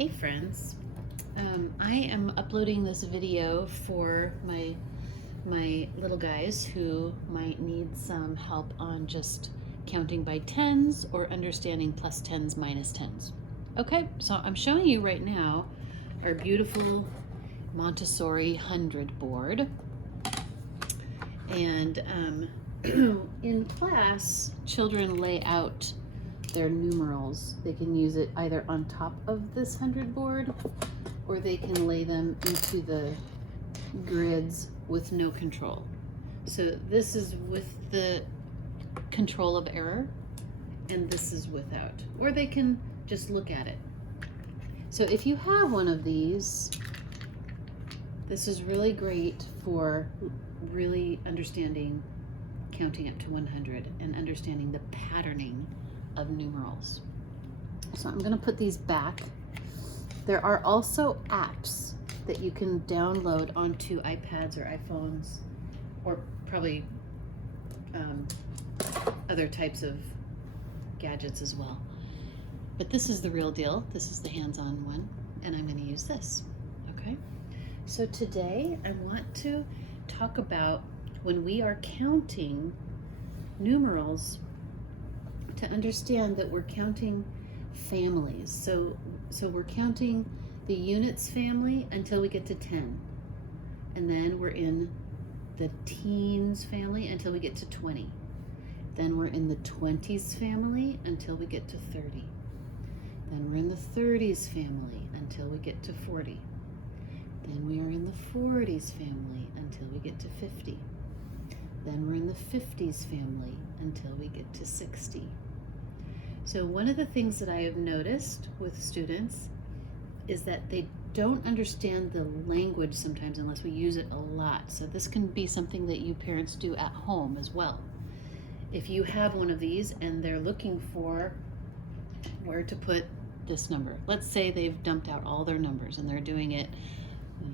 Hey friends, I am uploading this video for my little guys who might need some help on just counting by tens or understanding plus tens minus tens. Okay, so I'm showing you right now our beautiful Montessori 100 board. And in class, children lay out their numerals. They can use it either on top of this 100 board or they can lay them into the grids with no control. So this is with the control of error and this is without, or they can just look at it. So if you have one of these, this is really great for really understanding counting up to 100 and understanding the patterning of numerals. So I'm going to put these back. There are also apps that you can download onto iPads or iPhones, or probably other types of gadgets as well. But this is the real deal. This is the hands-on one, and I'm going to use this. Okay. So today I want to talk about when we are counting numerals, to understand that we're counting families. So we're counting the units family until we get to 10. And then we're in the teens family until we get to 20. Then we're in the 20s family until we get to 30. Then we're in the 30s family until we get to 40. Then we are in the 40s family until we get to 50. Then we're in the 50s family until we get to 60. So one of the things that I have noticed with students is that they don't understand the language sometimes unless we use it a lot. So this can be something that you parents do at home as well. If you have one of these and they're looking for where to put this number, let's say they've dumped out all their numbers and they're doing it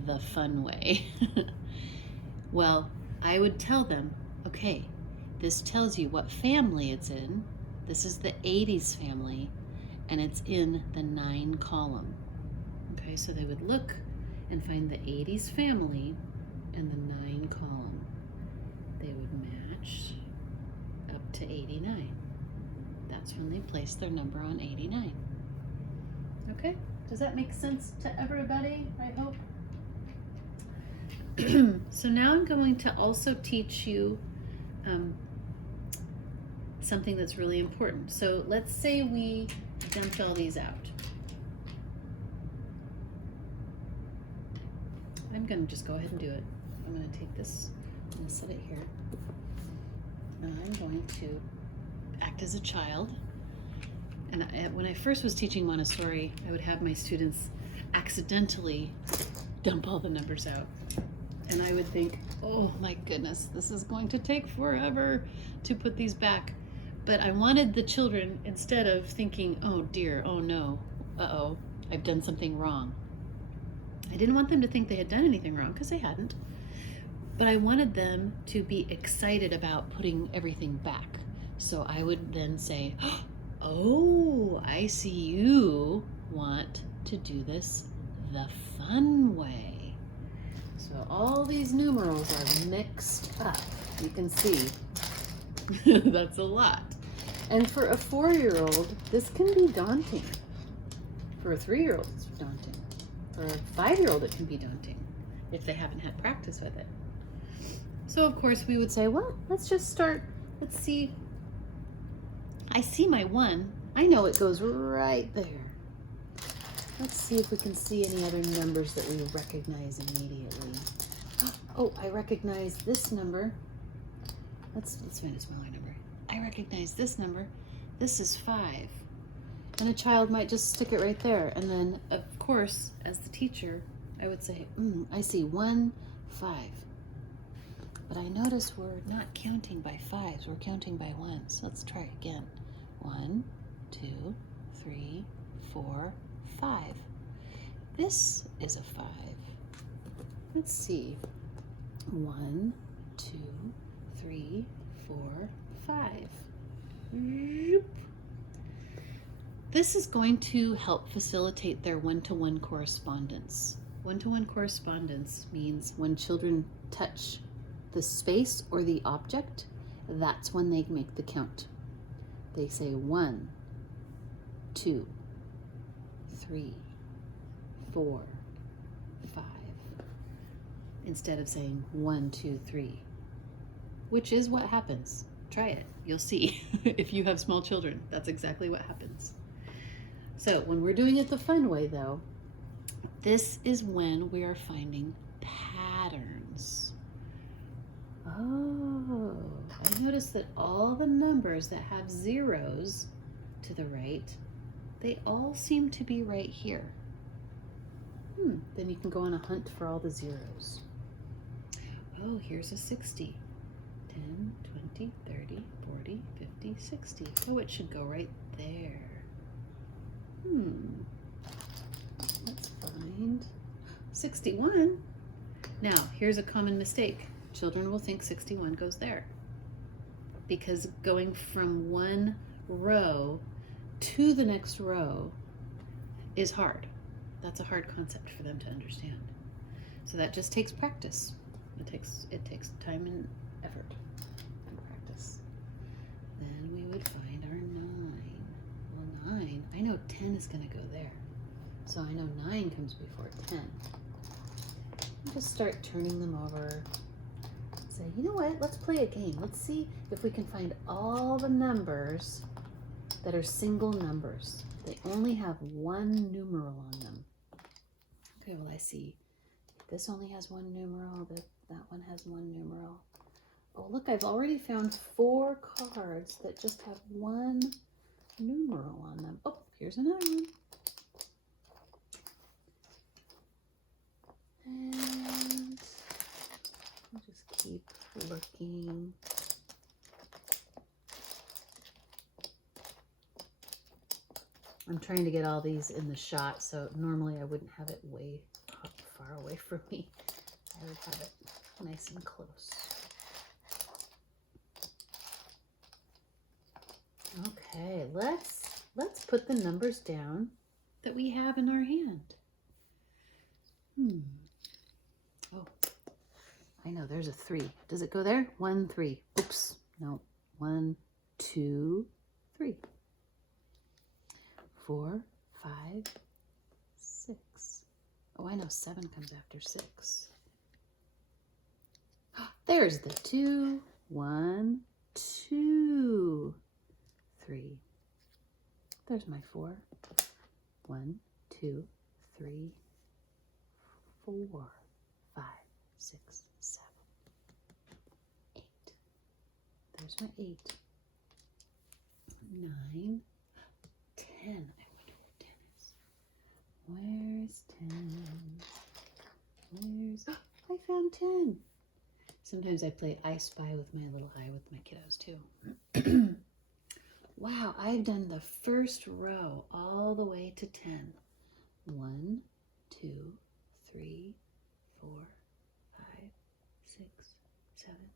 the fun way. Well, I would tell them, okay, this tells you what family it's in. This is the 80s family, and it's in the 9 column. Okay, so they would look and find the 80s family and the 9 column. They would match up to 89. That's when they place their number on 89. Okay, does that make sense to everybody, I hope? So now I'm going to also teach you something that's really important. So let's say we dumped all these out. I'm going to just go ahead and do it. I'm going to take this and set it here. And I'm going to act as a child. And when I first was teaching Montessori, I would have my students accidentally dump all the numbers out. And I would think, oh my goodness, this is going to take forever to put these back. But I wanted the children, instead of thinking, oh dear, oh no, uh-oh, I've done something wrong. I didn't want them to think they had done anything wrong, because they hadn't. But I wanted them to be excited about putting everything back. So I would then say, oh, I see you want to do this the fun way. So all these numerals are mixed up. You can see that's a lot. And for a 4-year-old, this can be daunting. For a 3-year-old, it's daunting. For a 5-year-old, it can be daunting if they haven't had practice with it. So of course we would say, well, let's just start. Let's see. I see my 1. I know it goes right there. Let's see if we can see any other numbers that we recognize immediately. Oh, I recognize this number. Let's find a smaller number. I recognize this number. This is 5. And a child might just stick it right there. And then, of course, as the teacher, I would say, I see 1, 5. But I notice we're not counting by 5s. We're counting by 1s. Let's try again. 1, 2, 3, 4, 5. This is a 5. Let's see. 1, 2, 3, 4, 5. This is going to help facilitate their one-to-one correspondence. One-to-one correspondence means when children touch the space or the object, that's when they make the count. They say 1, 2, 3, 4, 5, instead of saying 1, 2, 3, which is what happens. Try it. You'll see. If you have small children, that's exactly what happens. So when we're doing it the fun way, though, this is when we are finding patterns. Oh, I noticed that all the numbers that have zeros to the right, they all seem to be right here. Then you can go on a hunt for all the zeros. Oh, here's a 60. 10, 20, 30, 40, 50, 60. Oh, it should go right there. Let's find 61. Now, here's a common mistake. Children will think 61 goes there, because going from one row to the next row is hard. That's a hard concept for them to understand. So that just takes practice. It takes time and effort and practice. Then we would find our 9. Well, 9, I know 10 is going to go there. So I know 9 comes before 10. I'll just start turning them over. Say, you know what, let's play a game. Let's see if we can find all the numbers that are single numbers. They only have one numeral on them. Okay, well, I see this only has one numeral, that one has one numeral. Oh, look, I've already found 4 cards that just have one numeral on them. Oh, here's another one. And I'll just keep looking. I'm trying to get all these in the shot, so normally I wouldn't have it way far away from me. I would have it nice and close. Okay, let's put the numbers down that we have in our hand. Oh, I know, there's a 3. Does it go there? 1, 3. Oops, no. 1, 2, 3. 4, 5, 6. Oh, I know 7 comes after 6. There's the 2. 1, 2, 3. There's my 4. 1, 2, 3, 4, 5, 6, 7, 8. There's my 8. 9, 10. I wonder where 10 is. Where's 10? I found 10. Sometimes I play I Spy with my little eye with my kiddos too. Wow, I've done the first row all the way to 10. 1, 2, 3, 4, 5, 6, 7,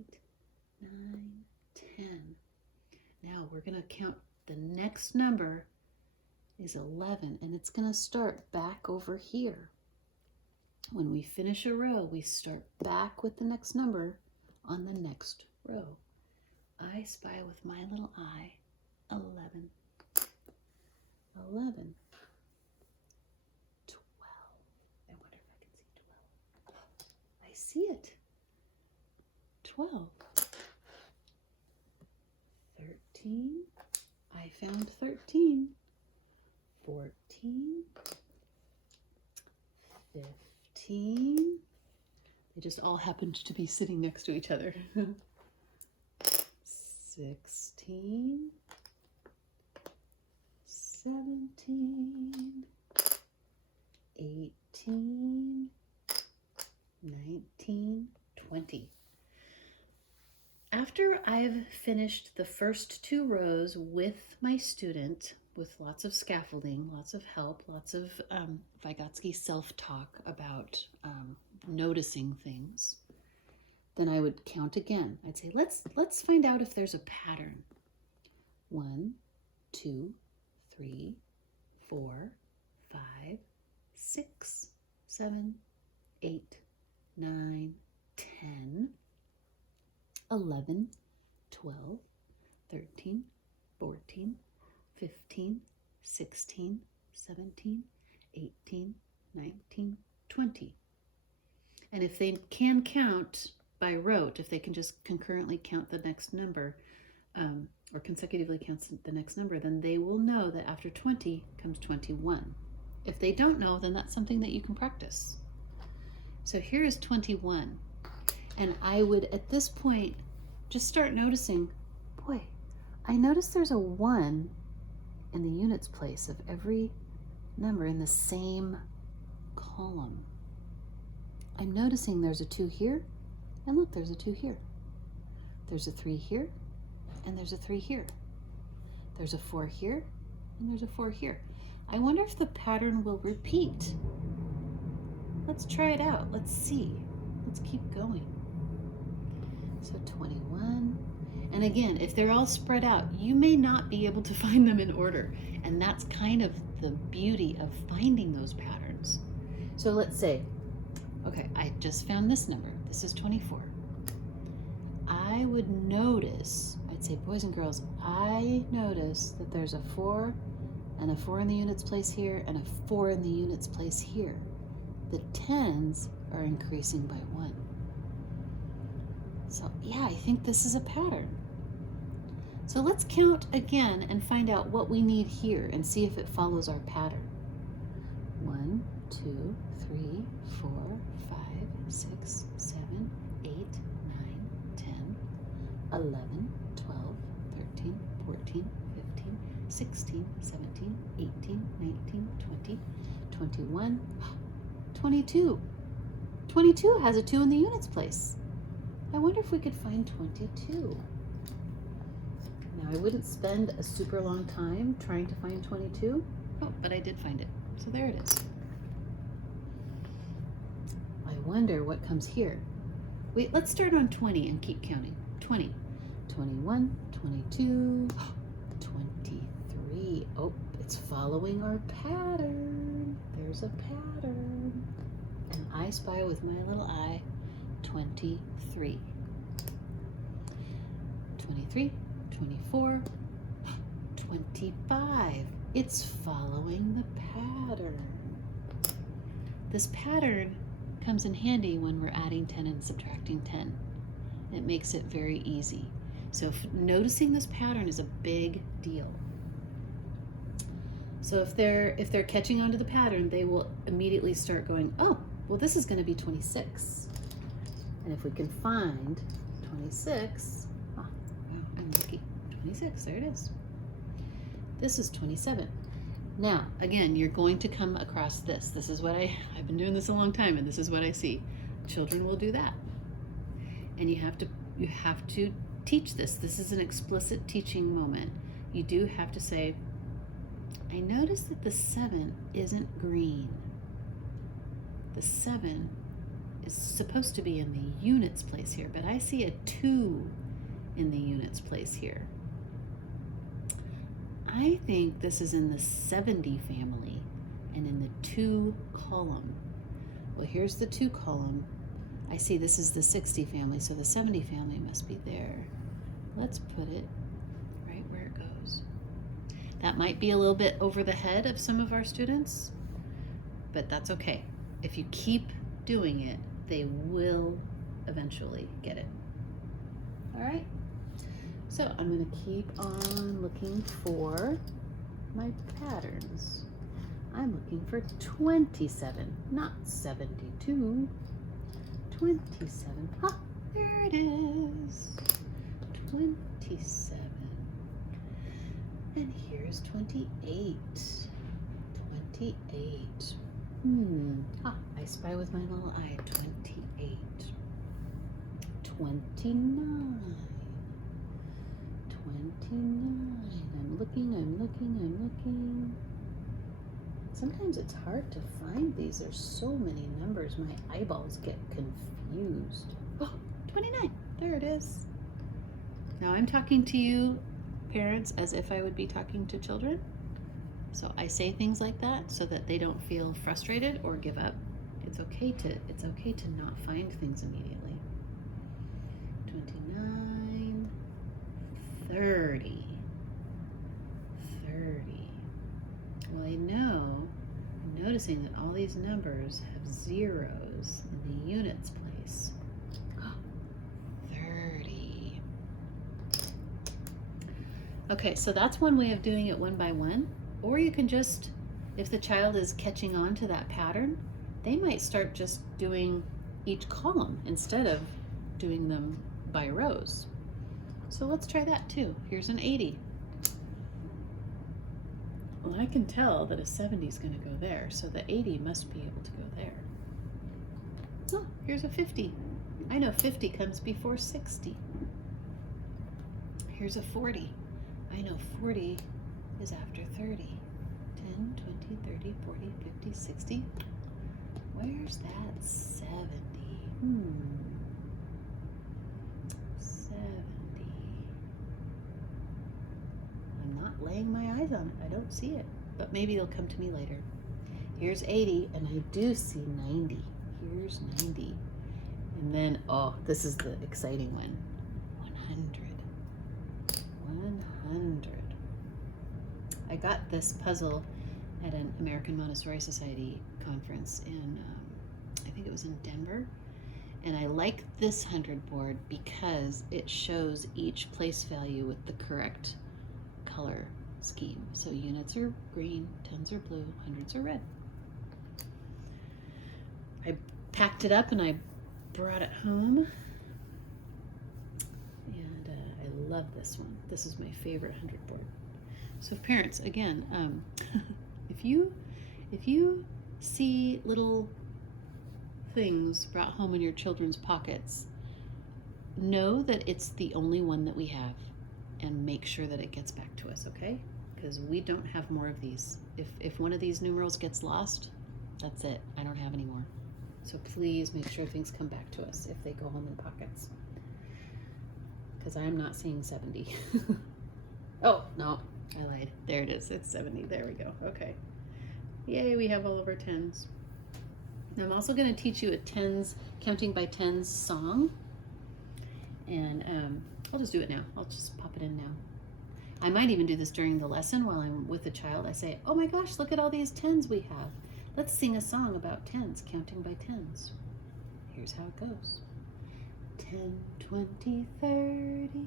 8, 9, 10. Now we're going to count. The next number is 11, and it's going to start back over here. When we finish a row, we start back with the next number on the next row. I spy with my little eye 11. 11. 12. I wonder if I can see 12. I see it. 12. 13. I found 13. 14. 15. They just all happened to be sitting next to each other. 16. 17. 18. 19. 20. After I've finished the first 2 rows with my student, with lots of scaffolding, lots of help, lots of Vygotsky self-talk about noticing things, then I would count again. I'd say, let's find out if there's a pattern. 1, 2, 3, 4, 5, 6, 7, 8, 9, 10, 11, 12, 13, 14, 15, 16, 17, 18, 19, 20. And if they can count by rote, if they can just concurrently count the next number, or consecutively count the next number, then they will know that after 20 comes 21. If they don't know, then that's something that you can practice. So here is 21. And I would, at this point, just start noticing, boy, I notice there's a 1 in the units place of every number in the same column. I'm noticing there's a 2 here, and look, there's a 2 here. There's a 3 here, and there's a 3 here. There's a 4 here, and there's a 4 here. I wonder if the pattern will repeat. Let's try it out. Let's see. Let's keep going. So 21. And again, if they're all spread out, you may not be able to find them in order. And that's kind of the beauty of finding those patterns. So let's say, okay, I just found this number. This is 24. I would notice, I'd say, boys and girls, I notice that there's a 4 and a 4 in the units place here and a 4 in the units place here. The 10s are increasing by 1. So yeah, I think this is a pattern. So let's count again and find out what we need here and see if it follows our pattern. 1, 2, 3, 4, 5, 6, 7, 8, 9, 10, 11, 12, 13, 14, 15, 16, 17, 18, 19, 20, 21, 22. 22 has a 2 in the units place. I wonder if we could find 22. Now, I wouldn't spend a super long time trying to find 22. Oh, but I did find it. So there it is. I wonder what comes here. Wait, let's start on 20 and keep counting. 20, 21, 22, 23. Oh, it's following our pattern. There's a pattern. And I spy with my little eye 23. 23, 24, 25. It's following the pattern. This pattern comes in handy when we're adding 10 and subtracting 10. It makes it very easy. So noticing this pattern is a big deal. So if they're catching on to the pattern, they will immediately start going, oh, well, this is going to be 26. And if we can find 26, I'm lucky. 26, there it is. This is 27. Now, again, you're going to come across this. This is what I've been doing this a long time, and this is what I see. Children will do that. And you have to teach this. This is an explicit teaching moment. You do have to say, I notice that the 7 isn't green. The 7 is supposed to be in the units place here, but I see a 2 in the units place here. I think this is in the 70 family and in the 2 column. Well, here's the 2 column. I see this is the 60 family, so the 70 family must be there. Let's put it right where it goes. That might be a little bit over the head of some of our students, but that's okay. If you keep doing it, they will eventually get it. All right? So I'm going to keep on looking for my patterns. I'm looking for 27, not 72. 27. Ah, there it is. 27. And here's 28. 28. I spy with my little eye. 28. 29. 29. I'm looking. Sometimes it's hard to find these. There's so many numbers. My eyeballs get confused. Oh, 29. There it is. Now I'm talking to you, parents, as if I would be talking to children. So I say things like that so that they don't feel frustrated or give up. It's okay to not find things immediately. 29, 30. 30. Well, I'm noticing that all these numbers have zeros in the units place. 30. Okay, so that's one way of doing it one by one. Or you can just, if the child is catching on to that pattern, they might start just doing each column instead of doing them by rows. So let's try that too. Here's an 80. Well, I can tell that a 70 is going to go there, so the 80 must be able to go there. Oh, here's a 50. I know 50 comes before 60. Here's a 40. I know 40 is after 30. 10, 20, 30, 40, 50, 60. Where's that 70? 70. I'm not laying my eyes on it. I don't see it, but maybe it'll come to me later. Here's 80, and I do see 90. Here's 90. And then, oh, this is the exciting one. 100. 100. I got this puzzle at an American Montessori Society conference in, I think it was in Denver. And I like this 100 board because it shows each place value with the correct color scheme. So units are green, tens are blue, hundreds are red. I packed it up and I brought it home. And I love this one. This is my favorite 100 board. So parents, again, if you see little things brought home in your children's pockets, know that it's the only one that we have and make sure that it gets back to us, okay? Because we don't have more of these. If one of these numerals gets lost, that's it. I don't have any more. So please make sure things come back to us if they go home in pockets. Because I'm not seeing 70. Oh, no, I lied. There it is. It's 70. There we go. Okay. Yay, we have all of our tens. I'm also going to teach you a tens, counting by tens song. And I'll just do it now. I'll just pop it in now. I might even do this during the lesson while I'm with the child. I say, oh my gosh, look at all these tens we have. Let's sing a song about tens, counting by tens. Here's how it goes. 10, 20, 30,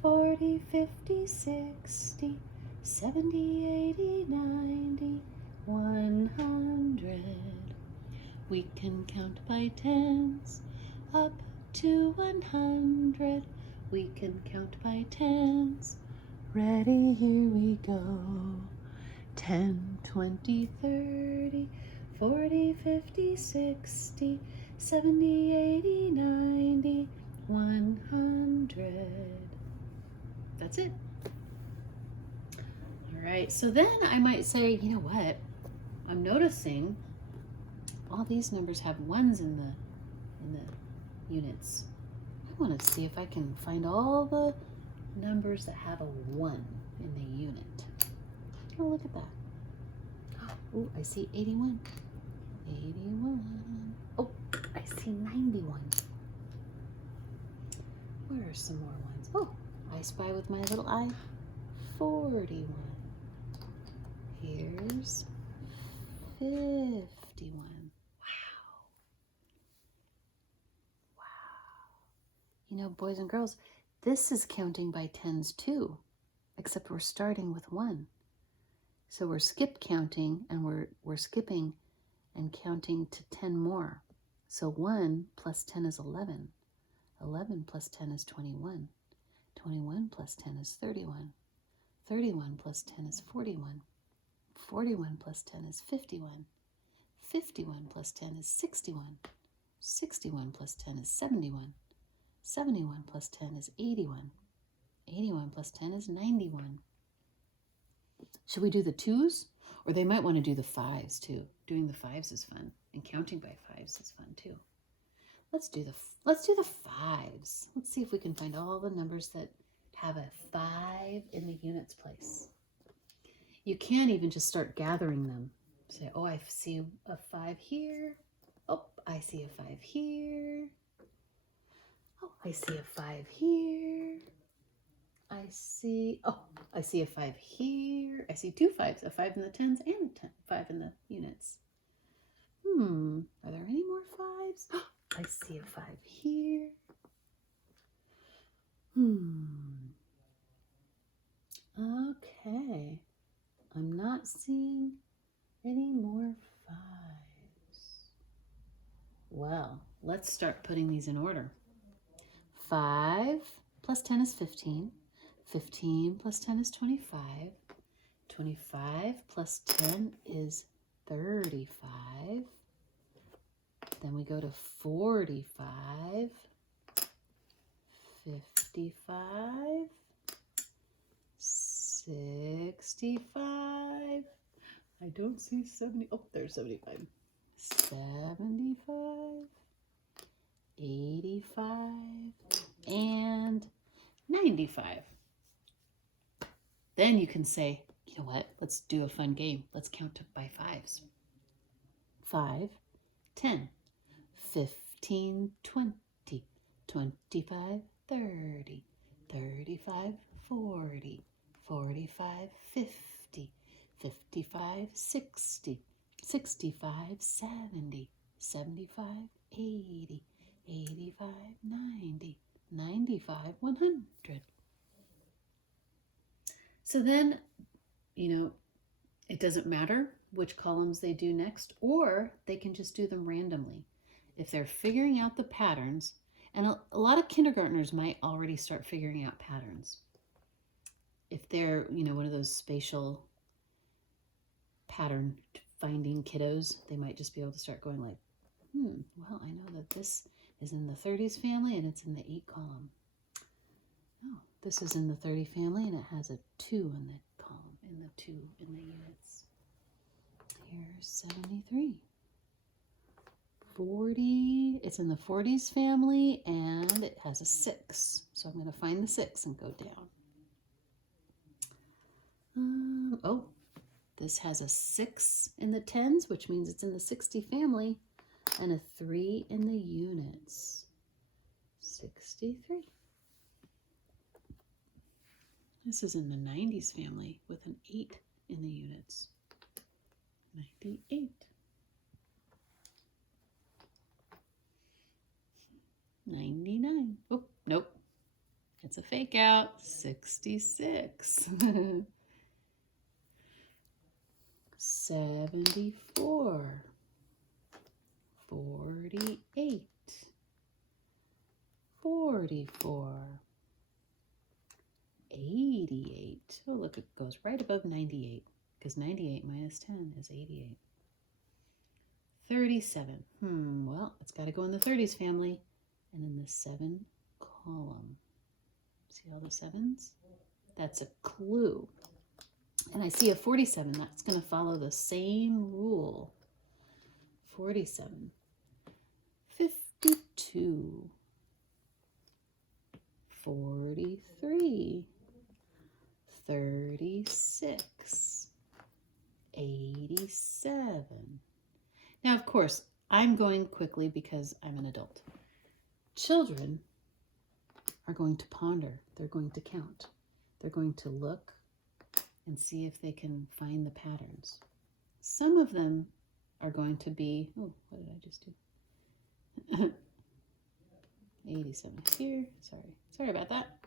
40, 50, 60, 70, 80, 90, 100. We can count by tens up to 100. We can count by tens. Ready, here we go. 10, 20, 30, 40, 50, 60, 70, 80, 90, 100. That's it. All right, so then I might say, you know what? I'm noticing all these numbers have ones in the units. I want to see if I can find all the numbers that have a 1 in the unit. Oh, look at that. Oh, I see 81. 81. Oh, I see 91. Where are some more ones? Oh, I spy with my little eye 41. Here's 51. You know, boys and girls, this is counting by tens too, except we're starting with 1. So we're skip counting and we're skipping and counting to 10 more. So 1 plus 10 is 11. 11 plus 10 is 21. 21 plus 10 is 31. 31 plus 10 is 41. 41 plus 10 is 51. 51 plus 10 is 61. 61 plus 10 is 71. 71 plus 10 is 81. 81 plus 10 is 91. Should we do the 2s? Or they might want to do the 5s too. Doing the 5s is fun. And counting by 5s is fun too. Let's do the 5s. Let's see if we can find all the numbers that have a 5 in the units place. You can even just start gathering them. Say, oh, I see a 5 here. Oh, I see a 5 here. Oh, I see a 5 here. I see a 5 here. I see 2 5s, a 5 in the tens and a 5 in the units. Are there any more 5s? I see a 5 here. Okay. I'm not seeing any more 5s. Well, let's start putting these in order. 5 plus 10 is 15. 15 plus 10 is 25. 25 plus 10 is 35. Then we go to 45, 55, 65. I don't see 70. Oh, there's 75. 75, 85, and 95. Then you can say, you know what? Let's do a fun game. Let's count by 5s. 5, 10, 15, 20, 25, 30, 35, 40, 45, 50, 55, 60, 65, 70, 75, 80, 85, 90, 95, 100. So then, it doesn't matter which columns they do next, or they can just do them randomly. If they're figuring out the patterns, and a lot of kindergartners might already start figuring out patterns. If they're, one of those spatial pattern finding kiddos, they might just be able to start going like, well, I know that this is in the 30s family and it's in the 8 column. Oh, this is in the 30 family and it has a 2 in the column, in the 2 in the units. Here's 73. 40, it's in the 40s family and it has a 6. So I'm going to find the 6 and go down. Oh, this has a 6 in the 10s, which means it's in the 60 family, and a 3 in the units. 63. This is in the 90s family with an 8 in the units. 98. 99. Oh, nope. It's a fake out. 66. 74. 48. 44. 88. Oh, look, it goes right above 98, because 98 minus 10 is 88. 37. Well, it's got to go in the 30s family and in the 7 column. See all the 7s? That's a clue. And I see a 47. That's going to follow the same rule. 47. 52. 43. 36. 87. Now, of course, I'm going quickly because I'm an adult. Children are going to ponder. They're going to count. They're going to look and see if they can find the patterns. Some of them are going to be, oh, what did I just do? 87 here. Sorry about that.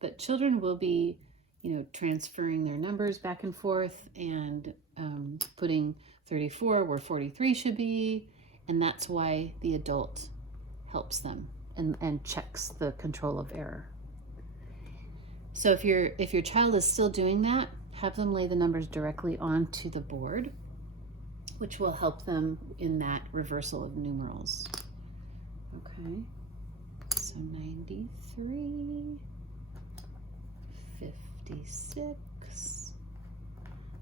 But children will be, transferring their numbers back and forth and putting 34 where 43 should be. And that's why the adult helps them and checks the control of error. So if your child is still doing that, have them lay the numbers directly onto the board, which will help them in that reversal of numerals. Okay, so 93, 56,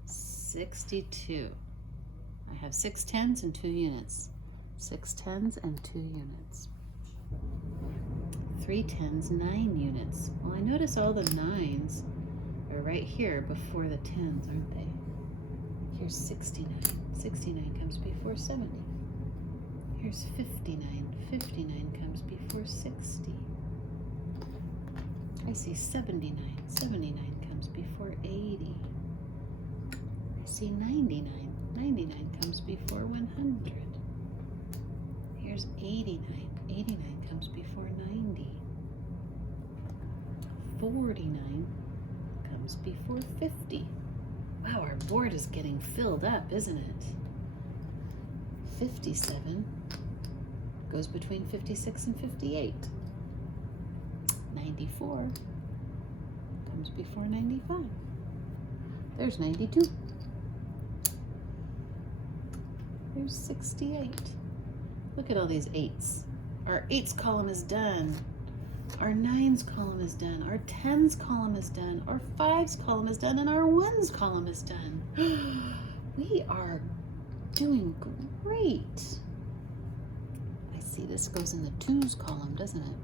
62. I have 6 10s and 2 units. 6 10s and 2 units. 3 10s, 9 units. Well, I notice all the 9s They're right here before the tens, aren't they? Here's 69. 69 comes before 70. Here's 59. 59 comes before 60. I see 79. 79 comes before 80. I see 99. 99 comes before 100. Here's 89. 89 comes before 90. 49 comes before 50. Wow, our board is getting filled up, isn't it? 57 goes between 56 and 58. 94 comes before 95. There's 92. There's 68. Look at all these 8s. Our 8s column is done. Our 9s column is done. Our 10s column is done. Our 5s column is done. And our 1s column is done. We are doing great. I see this goes in the 2s column, doesn't it?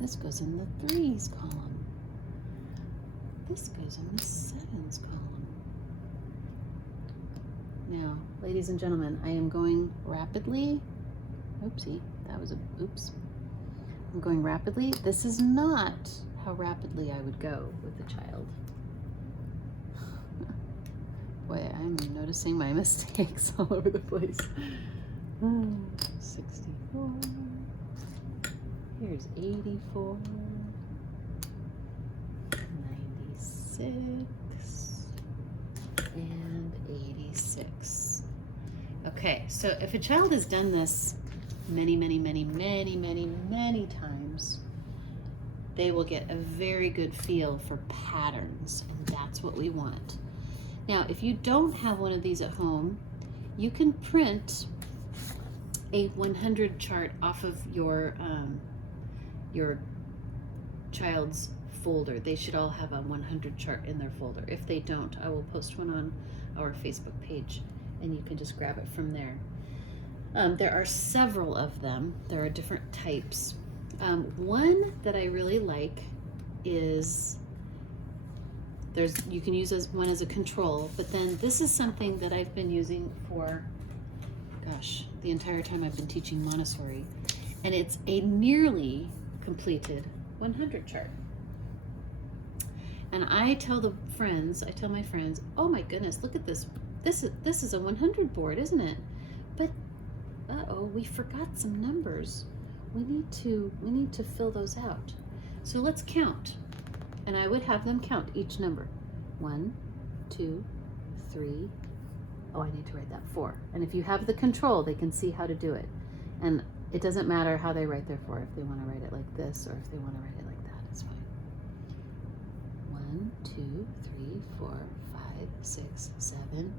This goes in the 3s column. This goes in the 7s column. Now, ladies and gentlemen, I am going rapidly. Oopsie, that was a oops. I'm going rapidly. This is not how rapidly I would go with a child. Boy, I'm noticing my mistakes all over the place. 64. Here's 84. 96. And 86. Okay, so if a child has done this many times, they will get a very good feel for patterns, and that's what we want. Now, if you don't have one of these at home, you can print a 100 chart off of your child's folder. They should all have a 100 chart in their folder. If they don't, I will post one on our Facebook page, and you can just grab it from there. There are several of them. There are different types. One that I really like is you can use one as a control, but then this is something that I've been using for, gosh, the entire time I've been teaching Montessori, and it's a nearly completed 100 chart. And I tell my friends, oh my goodness, look at this. This is a 100 board, isn't it? But we forgot some numbers. We need to fill those out. So let's count. And I would have them count each number. 1, 2, 3. Oh, I need to write that 4. And if you have the control, they can see how to do it. And it doesn't matter how they write their 4, if they want to write it like this or if they want to write it like that, it's fine. 1, 2, 3, 4, 5, 6, 7.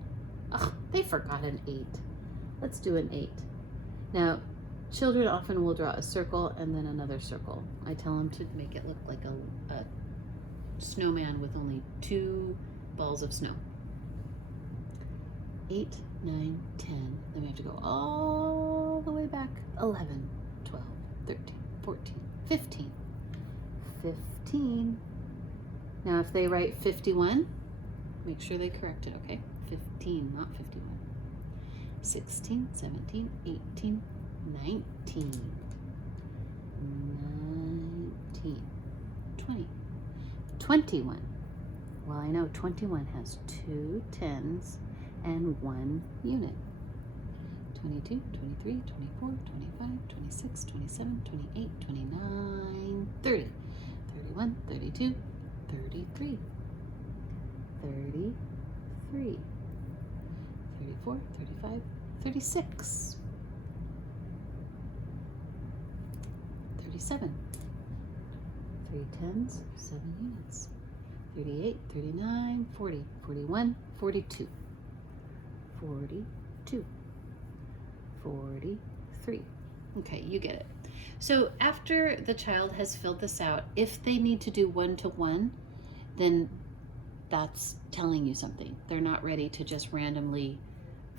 Oh, they forgot an 8. Let's do an 8. Now, children often will draw a circle and then another circle. I tell them to make it look like a snowman with only 2 balls of snow. 8, 9, 10. Then we have to go all the way back. 11, 12, 13, 14, 15. 15. Now, if they write 51, make sure they correct it, okay? 15, not 51. 16, 17, 18, 19, 19, 20, 21. Well, I know 21 has 2 10s and 1 unit. 22, 23, 24, 25, 26, 27, 28, 29, 30, 31, 32, 33, 33, 34, 35, 36, 37, 3 10s, 7 units, 38, 39, 40, 41, 42, 42, 43. Okay, you get it. So after the child has filled this out, if they need to do 1-to-1, then that's telling you something. They're not ready to just randomly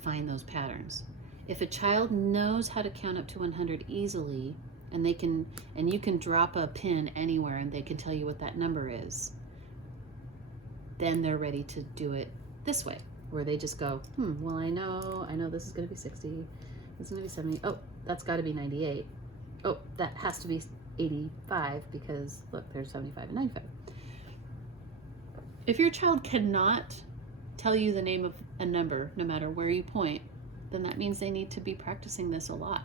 find those patterns. If a child knows how to count up to 100 easily, and you can drop a pin anywhere and they can tell you what that number is, then they're ready to do it this way, where they just go, well, I know this is going to be 60, this is going to be 70. Oh, that's got to be 98. Oh, that has to be 85 because look, there's 75 and 95. If your child cannot tell you the name of a number, no matter where you point, then that means they need to be practicing this a lot.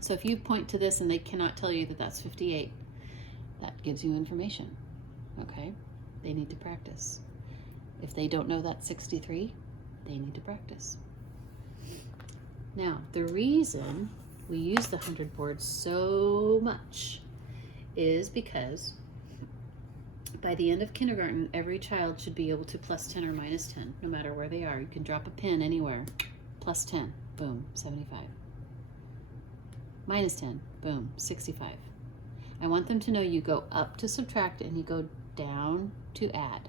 So if you point to this and they cannot tell you that that's 58, that gives you information, okay? They need to practice. If they don't know that's 63, they need to practice. Now, the reason we use the 100 board so much is because by the end of kindergarten, every child should be able to plus 10 or minus 10, no matter where they are. You can drop a pin anywhere. Plus 10, boom, 75. Minus 10, boom, 65. I want them to know you go up to subtract and you go down to add.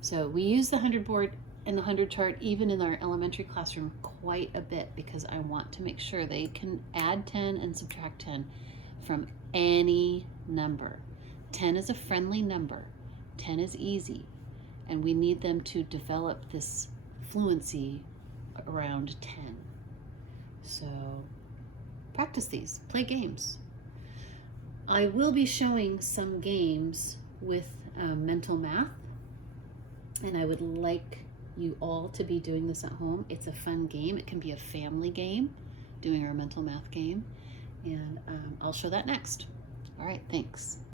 So we use the 100 board and the 100 chart even in our elementary classroom quite a bit because I want to make sure they can add 10 and subtract 10 from any number. 10 is a friendly number. 10 is easy. And we need them to develop this fluency around 10. So practice these, play games. I will be showing some games with mental math, and I would like you all to be doing this at home. It's a fun game. It can be a family game, doing our mental math game, and I'll show that next. All right, thanks.